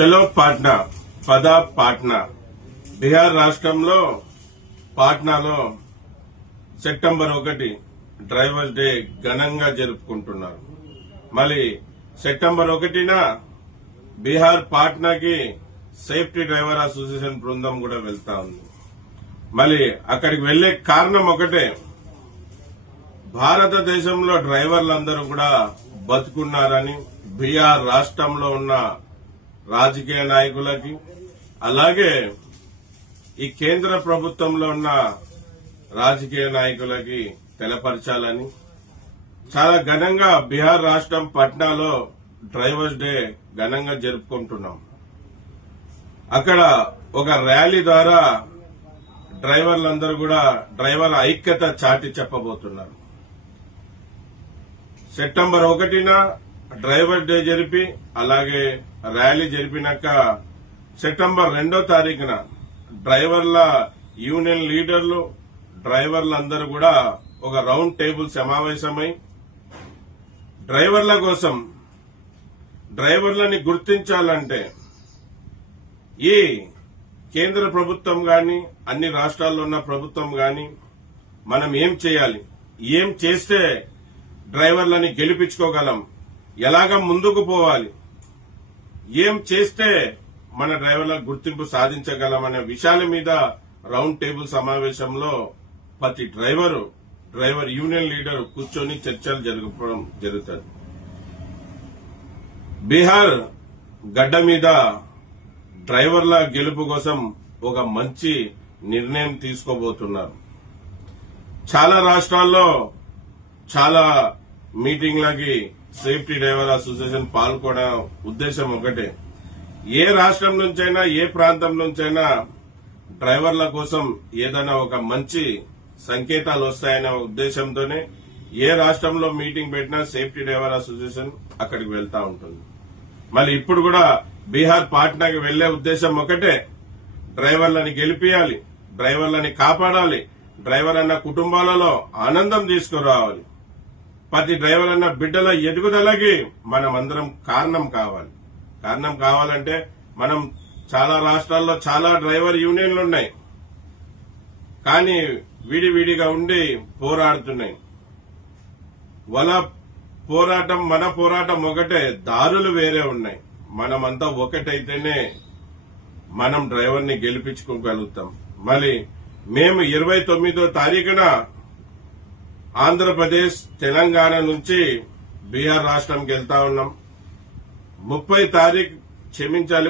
చలో పాట్నా పద పాట్నా బీహార్ రాష్ట్రంలో పాట్నాలో సెప్టెంబర్ 1 డ్రైవర్స్ డే ఘనంగా జరుపుకుంటున్నారు. మళ్ళీ సెప్టెంబర్ 1న బీహార్ పాట్నాకి సేఫ్టీ డ్రైవర్ అసోసియేషన్ బృందం కూడా వెళ్తా ఉంది. మళ్ళీ అక్కడికి వెళ్లే కారణం ఒకటే, భారతదేశంలో డ్రైవర్లందరూ కూడా బతుకున్నారని బీహార్ రాష్ట్రంలో ఉన్న రాజకీయ నాయకులకి, అలాగే ఈ కేంద్ర ప్రభుత్వంలో ఉన్న రాజకీయ నాయకులకి తెలపరచాలని చాలా ఘనంగా బీహార్ రాష్ట్రం పట్నాలో డ్రైవర్స్ డే ఘనంగా జరుపుకుంటున్నాం. అక్కడ ఒక ర్యాలీ ద్వారా డ్రైవర్లందరూ కూడా డ్రైవర్ల ఐక్యత చాటి చెప్పబోతున్నారు. సెప్టెంబర్ 1న డ్రైవర్ డే జరిపి అలాగే ర్యాలీ జరిపినాక సెప్టెంబర్ 2వ తారీఖున డ్రైవర్ల యూనియన్ లీడర్లు డ్రైవర్లందరూ కూడా ఒక రౌండ్ టేబుల్ సమావేశమై డ్రైవర్ల కోసం, డ్రైవర్లని గుర్తించాలంటే ఈ కేంద్ర ప్రభుత్వం గాని అన్ని రాష్ట్రాల్లో ఉన్న ప్రభుత్వం గాని మనం ఏం చేయాలి, ఏం చేస్తే డ్రైవర్లని గెలిపించుకోగలం, ఎలాగ ముందుకు పోవాలి, ఏం చేస్తే మన డ్రైవర్ల గుర్తింపు సాధించగలం అనే విషయాల మీద రౌండ్ టేబుల్ సమావేశంలో ప్రతి డ్రైవర్ యూనియన్ లీడర్ కూర్చొని చర్చలు జరగడం జరుగుతుంది. బీహార్ గడ్డ మీద డ్రైవర్ల గెలుపు కోసం ఒక మంచి నిర్ణయం తీసుకోబోతున్నారు. చాలా రాష్ట్రాల్లో చాలా మీటింగ్లకి సేఫ్టీ డ్రైవర్ అసోసియేషన్ పాల్గొనడం ఉద్దేశం ఒకటే, ఏ రాష్ట్రం నుంచైనా ఏ ప్రాంతం నుంచైనా డ్రైవర్ల కోసం ఏదైనా ఒక మంచి సంకేతాలు వస్తాయనే ఉద్దేశంతోనే ఏ రాష్ట్రంలో మీటింగ్ పెట్టినా సేఫ్టీ డ్రైవర్ అసోసియేషన్ అక్కడికి వెళ్తా ఉంటుంది. మళ్ళీ ఇప్పుడు కూడా బీహార్ పాట్నాకి వెళ్లే ఉద్దేశం ఒకటే, డ్రైవర్లని గెలిపియాలి, డ్రైవర్లని కాపాడాలి, డ్రైవర్ అన్న కుటుంబాలలో ఆనందం తీసుకురావాలి, ప్రతి డ్రైవర్ అన్న బిడ్డల ఎదుగుదలకి మనమందరం కారణం కావాలి. కారణం కావాలంటే మనం చాలా రాష్ట్రాల్లో చాలా డ్రైవర్ యూనియన్లు ఉన్నాయి, కానీ విడివిడిగా ఉండి పోరాడుతున్నాయి. వాళ్ళ పోరాటం మన పోరాటం ఒకటే, దారులు వేరే ఉన్నాయి. మనమంతా ఒకటైతేనే మనం డ్రైవర్ని గెలిపించుకోగలుగుతాం. మళ్ళీ మేము 29వ తారీఖున ఆంధ్రప్రదేశ్ తెలంగాణ నుంచి బీహార్ రాష్ట్రంకి వెళ్తా ఉన్నాం. 30 తారీఖు క్షమించాలి